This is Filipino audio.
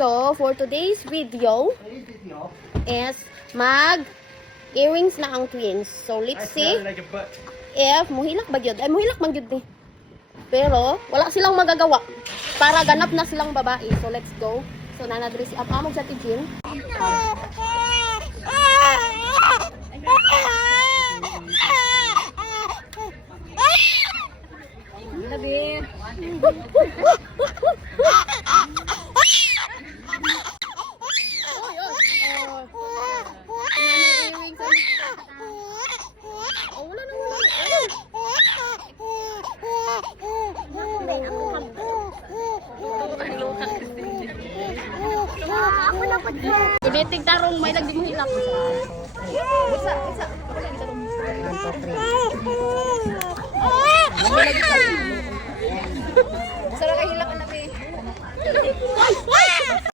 So, for today's video is mag-earrings na ang twins. So, let's see if muhilak ba yun. Ay, muhilak man yun eh. Pero, wala silang magagawa para ganap na silang babae. So, let's go. So, nanadri si Apamog sa Tijin. Labi. Ibetig tarong may lagi mo hilak. Bisa. Sarap kahilak na namin.